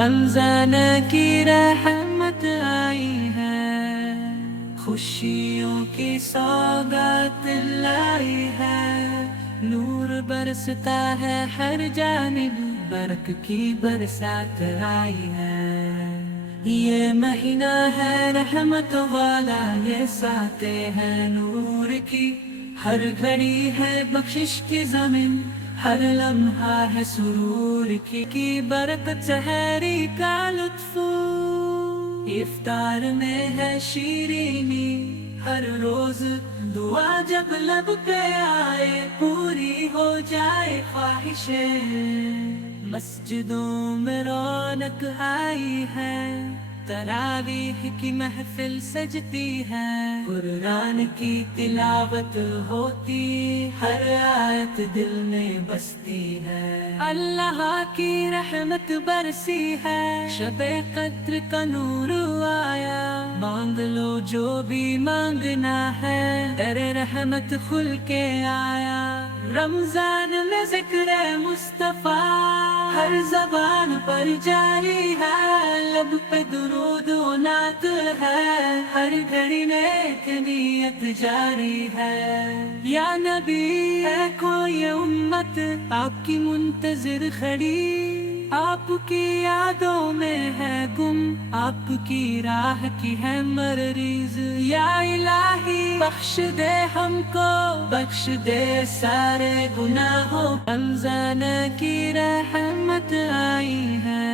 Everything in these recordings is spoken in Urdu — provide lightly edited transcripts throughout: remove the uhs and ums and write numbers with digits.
رمضان کی رحمت آئی ہے، خوشیوں کی سوگات لائی ہے، نور برستا ہے ہر جانب، برق کی برسات آئی ہے۔ یہ مہینہ ہے رحمت والا، یہ ساتیں ہیں نور کی، ہر گھڑی ہے بخشش کی زمین، ہر لمحہ ہے سرور کی برکت، سحری کا لطف افطار میں ہے شیرینی، ہر روز دعا جب لب پہ آئے پوری ہو جائے خواہشیں، مسجدوں میں رونق آئی ہے، تراویح کی محفل سجتی ہے، قرآن کی تلاوت ہوتی، ہر آیت دل میں بستی ہے، اللہ کی رحمت برسی ہے، شب قدر کا نور آیا، مانگ لو جو بھی مانگنا ہے، در رحمت کھل کے آیا، رمضان میں ذکر مصطفیٰ ہر زبان پر جاری ہے، لب پہ درود و نعت ہے، ہر گھڑی نیک نیت جاری ہے، یا نبی ہے کوئی امت آپ کی منتظر کھڑی، آپ کی یادوں میں ہے گم، آپ کی راہ کی ہے مریض، یا الہی بخش دے ہم کو، بخش دے سارے گناہوں، رمضان کی رحمت آئی ہے،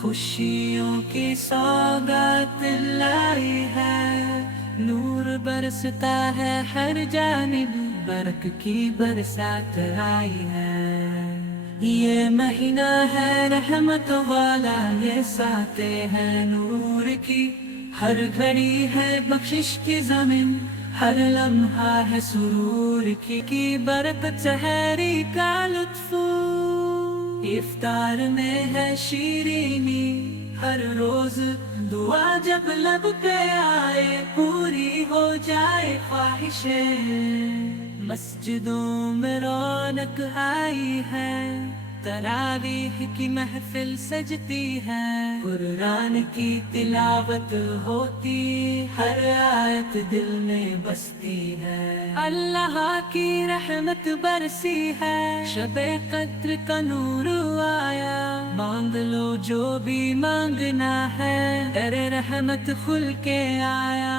خوشیوں کی سوگات لائی ہے، نور برستا ہے ہر جانب، برق کی برسات آئی ہے۔ یہ مہینہ ہے رحمت والا، یہ ساتیں ہیں نور کی، ہر گھڑی ہے بخشش کی زمین، ہر لمحہ ہے سرور کی برکت، سحری کا لطف افطار میں ہے شیرینی، ہر روز دعا جب لب پہ آئے پوری ہو جائے خواہشیں، مسجدوں میں رونق آئی ہے، تراویح کی محفل سجتی ہے، قرآن کی تلاوت ہوتی، ہر آیت دل میں بستی ہے، اللہ کی رحمت برسی ہے، شب قدر کا نور آیا، مانگ لو جو بھی مانگنا ہے، در رحمت کھل کے آیا،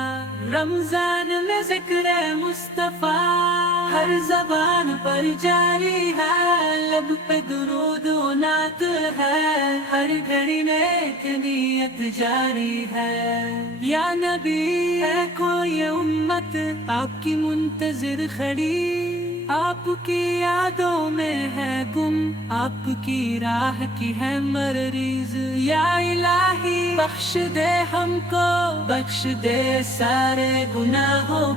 رمضان میں ذکر مصطفیٰ ہر زبان پر جاری ہے، لب پہ درود و نعت ہے، ہر گھڑی نیک نیت جاری ہے، یا نبی ہے کوئی امت آپ کی منتظر کھڑی، آپ کی یادوں میں ہے گم، آپ کی راہ کی ہے مریض، یا الہی بخش دے ہم کو، بخش دے سارے گناہوں۔